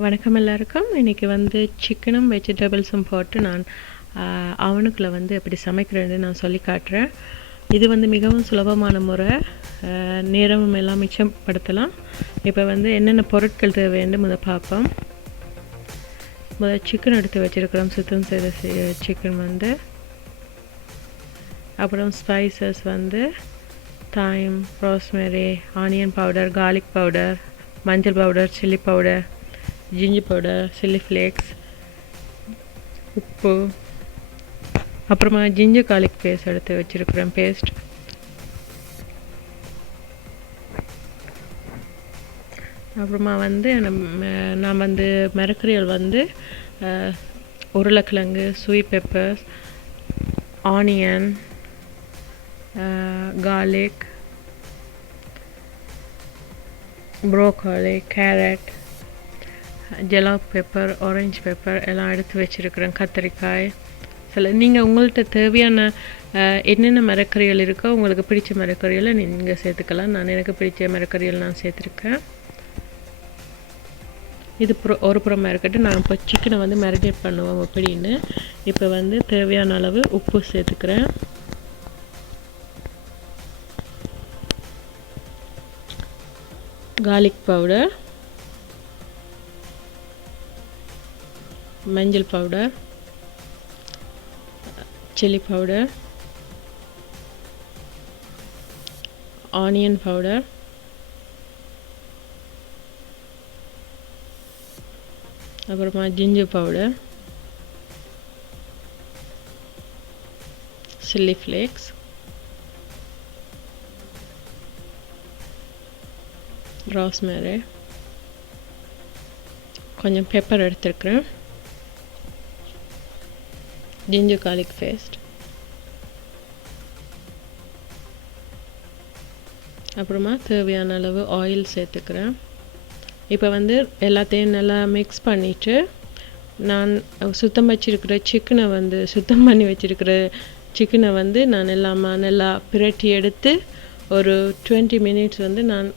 வணக்கம் எல்லாருக்கும். இன்றைக்கி வந்து சிக்கனும் வெஜிடபிள்ஸும் போட்டு நான் அவனுக்குள்ளே வந்து எப்படி சமைக்கிறேன்னு நான் சொல்லி காட்டுறேன். இது வந்து மிகவும் சுலபமான முறை, நேரமும் எல்லாம் மிச்சப்படுத்தலாம். இப்போ வந்து என்னென்ன பொருட்கள் தேவைன்னு முதல் பார்ப்போம். முதல் சிக்கன் எடுத்து வச்சுருக்கிறோம், சுத்தம் செய்த சிக்கன் வந்து. அப்புறம் ஸ்பைசஸ் வந்து thyme, rosemary, onion powder, garlic powder, மஞ்சள் powder, chilli powder, ginger powder, chilli flakes, உப்பு, அப்புறமா ஜிஞ்சர் கார்லிக் பேஸ்ட் எடுத்து வச்சுருக்கிறேன் பேஸ்ட். அப்புறமா வந்து நான் வந்து மிரக்கறிகள் வந்து உருளைக்கிழங்கு, sweet peppers, onion, garlic, broccoli, carrot, yellow pepper, orange pepper எல்லாம் எடுத்து வச்சுருக்கிறேன். கத்திரிக்காய், நீங்கள் உங்கள்கிட்ட தேவையான என்னென்ன மரக்கறிகள் இருக்கோ உங்களுக்கு பிடிச்ச மரக்கறிகளை நீங்கள் சேர்த்துக்கலாம். எனக்கு பிடிச்ச மரக்கறிகள் நான் சேர்த்துருக்கேன். இது ஒரு புறமாக இருக்கட்டும். நான் இப்போ சிக்கனை வந்து மேரினேட் பண்ணுவோம் அப்படின்னு. இப்போ வந்து தேவையான அளவு உப்பு சேர்த்துக்கிறேன். கார்லிக் பவுடர், மஞ்சள் powder, chilli powder, onion powder, அப்புறமா ginger powder, chilli flakes, rosemary, கொஞ்சம் பெப்பர் எடுத்துருக்கிறேன், ஜிஞ்சர் கார்லிக் பேஸ்ட், அப்புறமா தேவையான அளவு ஆயில் சேர்த்துக்கிறேன். இப்போ வந்து எல்லாத்தையும் நல்லா மிக்ஸ் பண்ணிவிட்டு நான் சுத்தம் பண்ணி வச்சுருக்கிற சிக்கனை வந்து நான் நல்லா பிரட்டி எடுத்து ஒரு 20 minutes வந்து நான்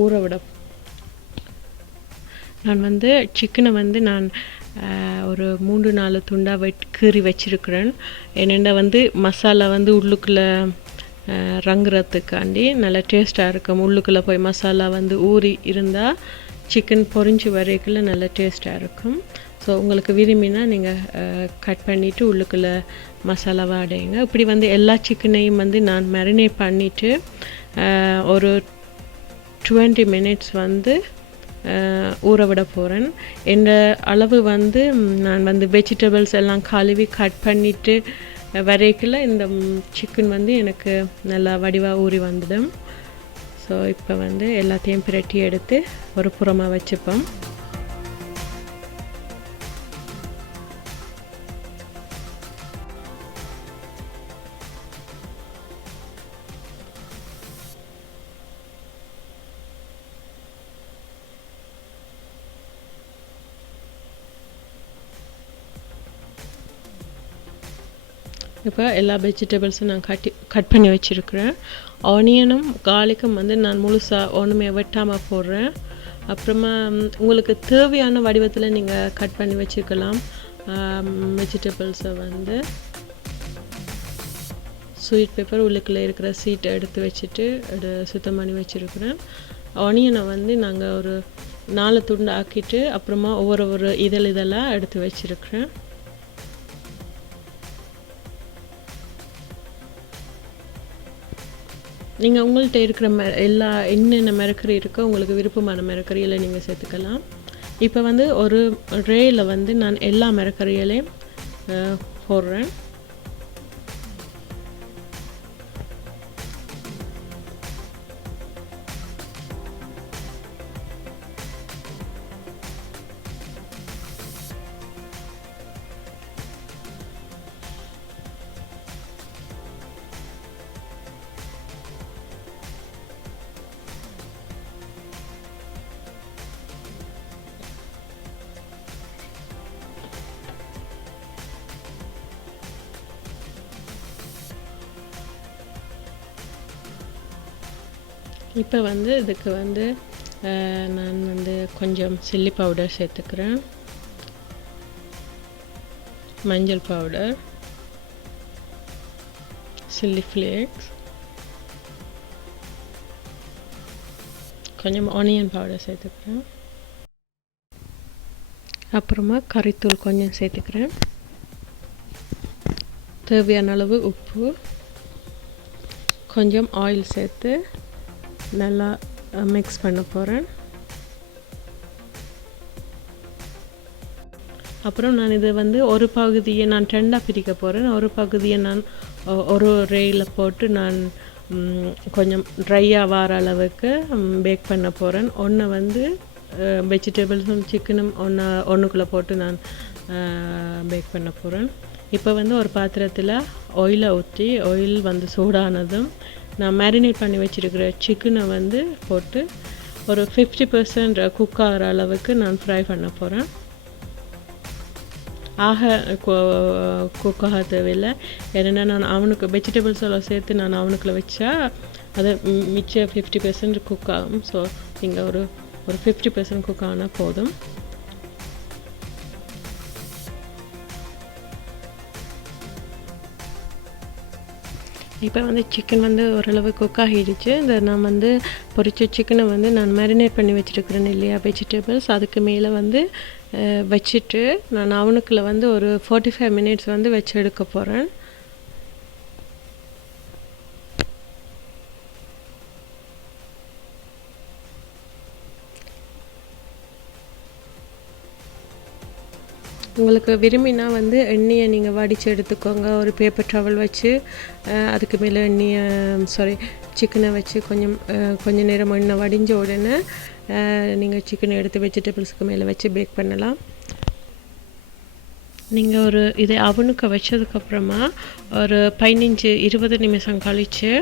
ஊற விட. நான் வந்து சிக்கனை வந்து நான் ஒரு 3-4 துண்டாக கீறி வச்சுருக்கிறேன். என்னென்னா வந்து மசாலா வந்து உள்ளுக்குள்ளே ரங்குறதுக்காண்டி நல்லா டேஸ்ட்டாக இருக்கும். உள்ளுக்குள்ளே போய் மசாலா வந்து ஊறி இருந்தால் சிக்கன் பொரிஞ்சு வரைக்குள்ள நல்லா டேஸ்ட்டாக இருக்கும். ஸோ உங்களுக்கு விரும்பினா நீங்கள் கட் பண்ணிவிட்டு உள்ளுக்குள்ளே மசாலாவை அடையுங்க. இப்படி வந்து எல்லா சிக்கனையும் வந்து நான் மேரினேட் பண்ணிவிட்டு ஒரு 20 minutes வந்து ஊற விட போகிறேன். இந்த அளவு வந்து நான் வந்து வெஜிடபிள்ஸ் எல்லாம் கழுவி கட் பண்ணிவிட்டு வரைக்குள்ள இந்த சிக்கன் வந்து எனக்கு நல்லா வடிவாக ஊறி வந்துடும். ஸோ இப்போ வந்து எல்லாத்தையும் பிரட்டி எடுத்து ஒரு புறமாக வச்சுப்போம். இப்போ எல்லா வெஜிடபிள்ஸும் நான் கட் பண்ணி வச்சுருக்கிறேன். ஆனியனும் கார்லிக்கும் வந்து நான் முழுசாக ஒன்றுமே வெட்டாமல் போடுறேன். அப்புறமா உங்களுக்கு தேவையான வடிவத்தில் நீங்கள் கட் பண்ணி வச்சுக்கலாம். வெஜிடபிள்ஸை வந்து ஸ்வீட் பெப்பர் உள்ளுக்குள்ளே இருக்கிற சீட்டை எடுத்து வச்சுட்டு சுத்தம் பண்ணி வச்சுருக்கிறேன். ஆனியனை வந்து நாங்கள் ஒரு 4 துண்டு ஆக்கிட்டு அப்புறமா ஒவ்வொரு இதழாக எடுத்து வச்சுருக்கிறேன். நீங்கள் உங்கள்கிட்ட இருக்கிற என்னென்ன மரக்கறி இருக்கோ உங்களுக்கு விருப்பமான மரக்கறியில் நீங்கள் சேர்த்துக்கலாம். இப்போ வந்து ஒரு ரேயில் வந்து நான் எல்லா மரக்கறிகளையும் போடுறேன். இப்போ வந்து இதுக்கு வந்து நான் வந்து கொஞ்சம் சில்லி பவுடர் சேர்த்துக்கிறேன், மஞ்சள் பவுடர், சில்லி ஃப்ளேக்ஸ், கொஞ்சம் ஆனியன் பவுடர் சேர்த்துக்கிறேன், அப்புறமா கறித்தூள் கொஞ்சம் சேர்த்துக்கிறேன், தேவையான அளவு உப்பு, கொஞ்சம் ஆயில் சேர்த்து நல்லா மிக்ஸ் பண்ண போகிறேன். அப்புறம் நான் இது வந்து ஒரு பகுதியை நான் ரெண்டாக பிரிக்க போகிறேன். ஒரு பகுதியை நான் ஒரு ரேயில் போட்டு நான் கொஞ்சம் ட்ரையாக வர அளவுக்கு பேக் பண்ண போகிறேன். ஒன்று வந்து வெஜிடபிள்ஸும் சிக்கனும் ஒன்றுக்குள்ளே போட்டு நான் பேக் பண்ண போகிறேன். இப்போ வந்து ஒரு பாத்திரத்தில் ஆயிலை ஊற்றி ஆயில் வந்து சூடானதும் நான் மேரினேட் பண்ணி வச்சுருக்கிற சிக்கனை வந்து போட்டு ஒரு 50% குக் ஆகிற அளவுக்கு நான் ஃப்ரை பண்ண போகிறேன். குக் ஆக தேவையில்லை. ஏன்னா நான் அவனுக்கு வெஜிடபிள்ஸ் எல்லாம் சேர்த்து நான் அவனுக்குள்ள வச்சா அது மிச்சம் 50% குக் ஆகும். ஸோ நீங்கள் ஒரு 50% குக் ஆனால் போதும். இப்போ வந்து சிக்கன் வந்து ஓரளவு குக் ஆகிடுச்சு. இந்த நான் வந்து பொரிச்ச சிக்கனை வந்து நான் மேரினேட் பண்ணி வச்சுருக்கிறேன் இல்லையா வெஜிடபிள்ஸ், அதுக்கு மேலே வந்து வச்சுட்டு நான் அவனுக்குள்ள வந்து ஒரு 45 மினிட்ஸ் வந்து வச்சு எடுக்க போகிறேன். உங்களுக்கு விரும்பினா வந்து எண்ணெயை நீங்கள் வடித்து எடுத்துக்கோங்க. ஒரு பேப்பர் டவல் வச்சு அதுக்கு மேலே சிக்கனை வச்சு கொஞ்சம் நேரம் எண்ணெய் வடிஞ்ச உடனே நீங்கள் சிக்கனை எடுத்து வெஜிடபிள்ஸுக்கு மேலே வச்சு பேக் பண்ணலாம். நீங்கள் இதை அவனுக்கு வச்சதுக்கப்புறமா ஒரு 15-20 நிமிஷம் கழித்து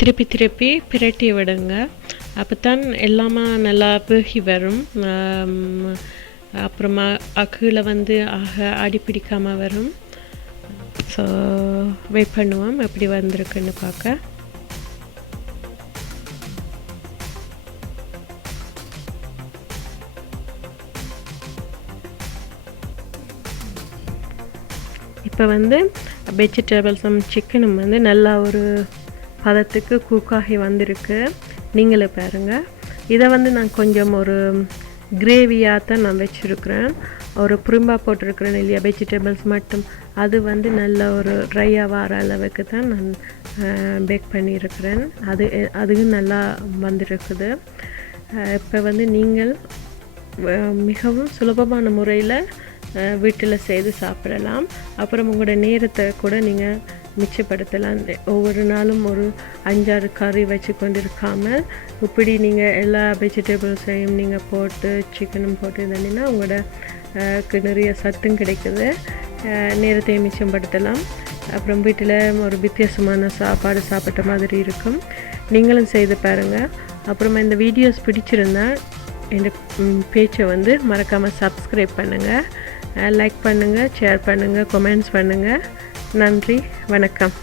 திருப்பி பிரட்டி விடுங்க. அப்போ தான் எல்லாமே நல்லா பேகி வரும். அப்புறமா கீழே வந்து அடி பிடிக்காமல் வரும். ஸோ வெயிட் பண்ணுவோம் எப்படி வந்திருக்குன்னு பார்க்க. இப்போ வந்து வெஜிடபிள்ஸும் சிக்கனும் வந்து நல்லா ஒரு பதத்துக்கு குக்காகி வந்திருக்கு. நீங்களே பாருங்கள். இதை வந்து நான் கொஞ்சம் ஒரு கிரேவியாக தான் நான் வச்சுருக்கிறேன். ஒரு புரிம்பா போட்டிருக்கிறேன் இல்லையா வெஜிடபிள்ஸ் மட்டும், அது வந்து நல்ல ஒரு ட்ரையாக வர அளவுக்கு தான் நான் பேக் பண்ணியிருக்கிறேன். அதுவும் நல்லா வந்திருக்குது. இப்போ வந்து நீங்கள் மிகவும் சுலபமான முறையில் வீட்டில் செய்து சாப்பிடலாம். அப்புறம் உங்களோட நேரத்தை கூட நீங்கள் மிச்சப்படுத்தலாம். ஒவ்வொரு நாளும் ஒரு 5-6 கறி வச்சு கொண்டிருக்காமல் இப்படி நீங்கள் எல்லா வெஜிடபிள்ஸையும் நீங்கள் போட்டு சிக்கனும் போட்டு இருந்தீங்கன்னா உங்களோட நிறைய சத்தும் கிடைக்குது, நேரத்தையும் மிச்சப்படுத்தலாம். அப்புறம் வீட்டில் ஒரு வித்தியாசமான சாப்பாடு சாப்பிட்ட மாதிரி இருக்கும். நீங்களும் செய்து பாருங்கள். அப்புறமா இந்த வீடியோஸ் பிடிச்சிருந்தா இந்த பேச்சை வந்து மறக்காமல் சப்ஸ்கிரைப் பண்ணுங்கள், லைக் பண்ணுங்கள், ஷேர் பண்ணுங்கள், கமெண்ட்ஸ் பண்ணுங்கள். நன்றி, வணக்கம்.